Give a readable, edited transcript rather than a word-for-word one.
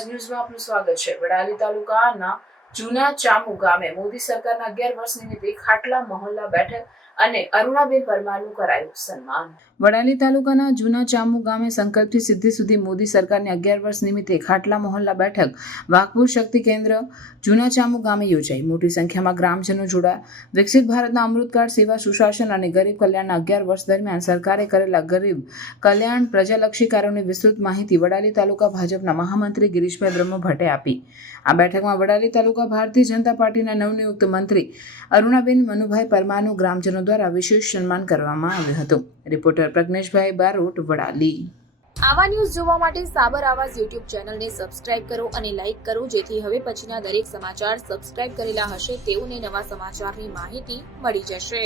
અવાજ ન્યૂઝમાં આપનું સ્વાગત છે। વડાલી તાલુકાના જૂના ચામુ ગામે મોદી સરકારના 11 વર્ષ નિમિત્તે ખાટલા મહોલ્લા બેઠક અને અરુણાબેન પરમારનું કરાયું સન્માન। વડાલી તાલુકાના જૂના ચામુ ગામે સંકલ્પથી સિદ્ધિ સુધી મોદી સરકારની 11 વર્ષ નિમિત્તે ખાટલા મહોલ્લા બેઠક વાઘપુર શક્તિ કેન્દ્ર જૂના ચામુ ગામે યોજાઈ। મોટી સંખ્યામાં ગ્રામજનો જોડાયા। વિકસિત ભારતના અમૃતકાળ, સેવા, સુશાસન અને ગરીબ કલ્યાણના 11 વર્ષ દરમિયાન સરકારે કરેલા ગરીબ કલ્યાણ પ્રજાલક્ષી કાર્યોની વિસ્તૃત માહિતી વડાલી તાલુકા ભાજપના મહામંત્રી ગિરીશભાઈ બ્રહ્મભટ્ટે આપી। આ બેઠકમાં વડાલી તાલુકા ભારતીય જનતા પાર્ટીના નવનિયુક્ત મંત્રી અરુણાબેન મનુભાઈ પરમારનું ગ્રામજનો દ્વારા વિશેષ સન્માન કરવામાં આવ્યું હતું। રિપોર્ટર પ્રજ્ઞેશભાઈ બારોટ, વડાલી। આવા ન્યૂઝ જોવા માટે સાબર આવાઝ યુટ્યુબ ચેનલને સબસ્ક્રાઇબ કરો અને લાઇક કરો, જેથી હવે પછીના દરેક સમાચાર સબસ્ક્રાઇબ કરેલા હશે તેઓને નવા સમાચારની માહિતી મળી જશે।